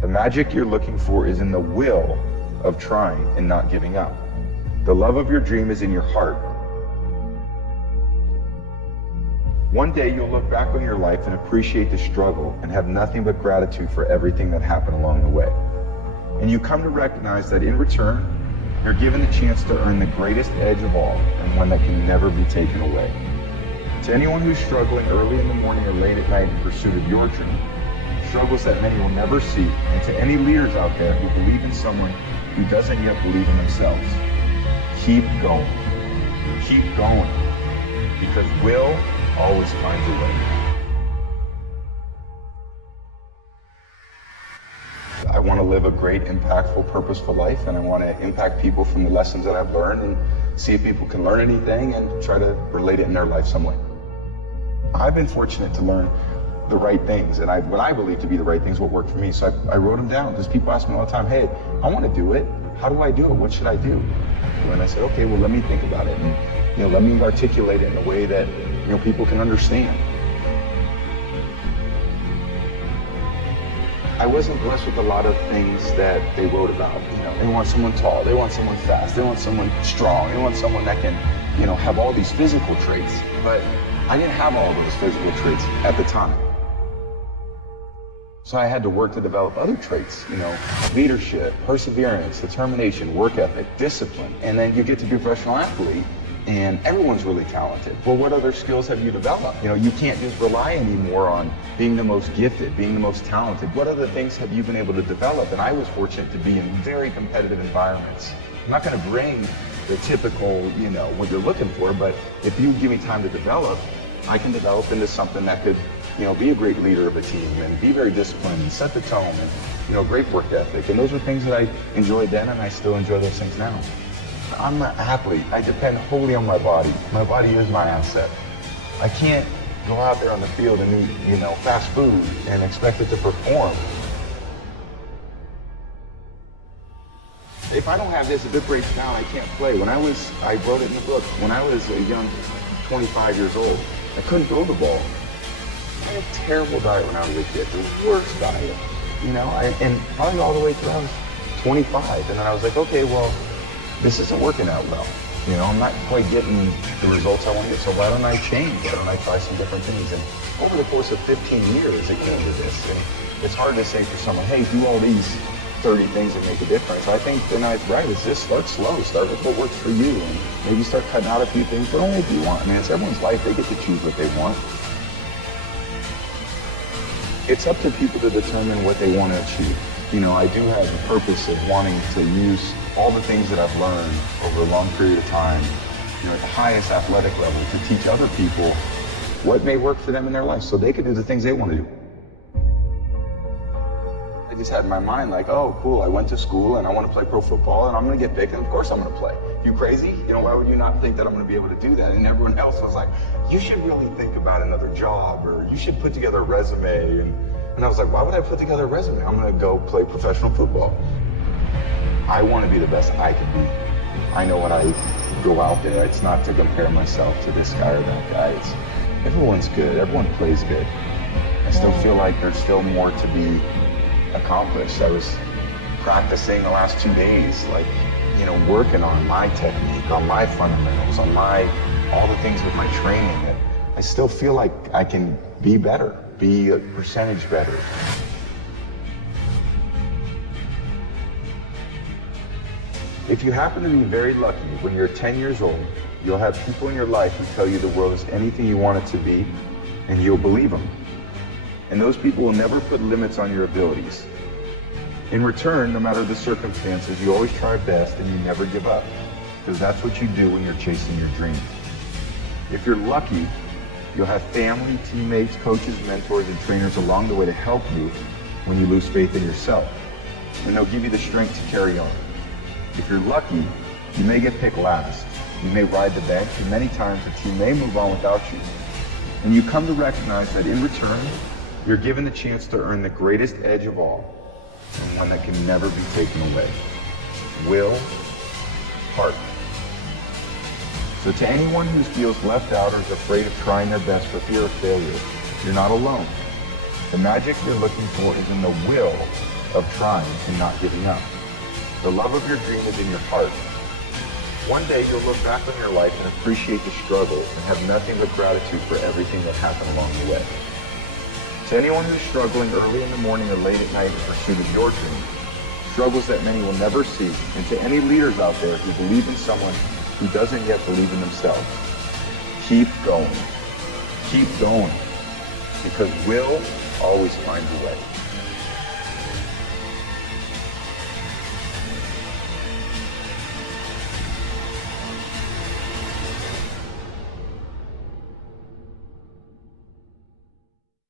The magic you're looking for is in the will of trying and not giving up. The love of your dream is in your heart. One day you'll look back on your life and appreciate the struggle and have nothing but gratitude for everything that happened along the way. And you come to recognize that in return, you're given the chance to earn the greatest edge of all, and one that can never be taken away. To anyone who's struggling early in the morning or late at night in pursuit of your dream, struggles that many will never see, and to any leaders out there who believe in someone who doesn't yet believe in themselves, keep going. Keep going. Because will always finds a way. I want to live a great, impactful, purposeful life, and I want to impact people from the lessons that I've learned and see if people can learn anything and try to relate it in their life some way. I've been fortunate to learn the right things, and what I believe to be the right things, what worked for me. So I wrote them down, because people ask me all the time, hey, I want to do it. How do I do it? What should I do? And I said, okay, well, let me think about it, and let me articulate it in a way that people can understand. I wasn't blessed with a lot of things that they wrote about. They want someone tall, they want someone fast, they want someone strong, they want someone that can, have all these physical traits. But I didn't have all those physical traits at the time. So I had to work to develop other traits, leadership, perseverance, determination, work ethic, discipline. And then you get to be a professional athlete, and everyone's really talented. Well, what other skills have you developed? You can't just rely anymore on being the most gifted, being the most talented. What other things have you been able to develop? And I was fortunate to be in very competitive environments. I'm not going to bring the typical, what you're looking for, but if you give me time to develop, I can develop into something that could, be a great leader of a team and be very disciplined and set the tone and, great work ethic. And those are things that I enjoyed then, and I still enjoy those things now. I'm an athlete. I depend wholly on my body. My body is my asset. I can't go out there on the field and eat, fast food and expect it to perform. If I don't have this, if it breaks down, I can't play. I wrote it in the book, when I was a young 25 years old, I couldn't throw the ball. I had a terrible diet when I was a kid, the worst diet, and probably all the way through I was 25. And then I was like, okay, well, this isn't working out well. I'm not quite getting the results I want to get, so why don't I change? Why don't I try some different things? And over the course of 15 years, it came to this. And it's hard to say for someone, hey, do all these 30 things that make a difference. I think they're not right. It's just start slow. Start with what works for you. And maybe start cutting out a few things, but only if you want. It's everyone's life. They get to choose what they want. It's up to people to determine what they want to achieve. I do have the purpose of wanting to use all the things that I've learned over a long period of time, at the highest athletic level, to teach other people what may work for them in their life so they can do the things they want to do. I just had in my mind like, oh, cool, I went to school and I want to play pro football and I'm going to get picked and of course I'm going to play. You crazy? Why would you not think that I'm going to be able to do that? And everyone else was like, you should really think about another job, or you should put together a resume. And I was like, why would I put together a resume? I'm going to go play professional football. I want to be the best I can be. I know when I go out there, it's not to compare myself to this guy or that guy. Everyone's good. Everyone plays good. I still feel like there's still more to be accomplished. I was practicing the last 2 days, working on my technique, on my fundamentals, on all the things with my training. That I still feel like I can be better, be a percentage better. If you happen to be very lucky, when you're 10 years old, you'll have people in your life who tell you the world is anything you want it to be, and you'll believe them. And those people will never put limits on your abilities. In return, no matter the circumstances, you always try best and you never give up, because that's what you do when you're chasing your dream. If you're lucky, you'll have family, teammates, coaches, mentors, and trainers along the way to help you when you lose faith in yourself, and they'll give you the strength to carry on. If you're lucky, you may get picked last. You may ride the bench, and many times the team may move on without you. And you come to recognize that in return, you're given the chance to earn the greatest edge of all, and one that can never be taken away. Will, heart. So to anyone who feels left out or is afraid of trying their best for fear of failure, you're not alone. The magic you're looking for is in the will of trying and not giving up. The love of your dream is in your heart. One day you'll look back on your life and appreciate the struggle and have nothing but gratitude for everything that happened along the way. To anyone who's struggling early in the morning or late at night in pursuit of your dream, struggles that many will never see, and to any leaders out there who believe in someone who doesn't yet believe in themselves, keep going. Keep going. Because we'll always find a way.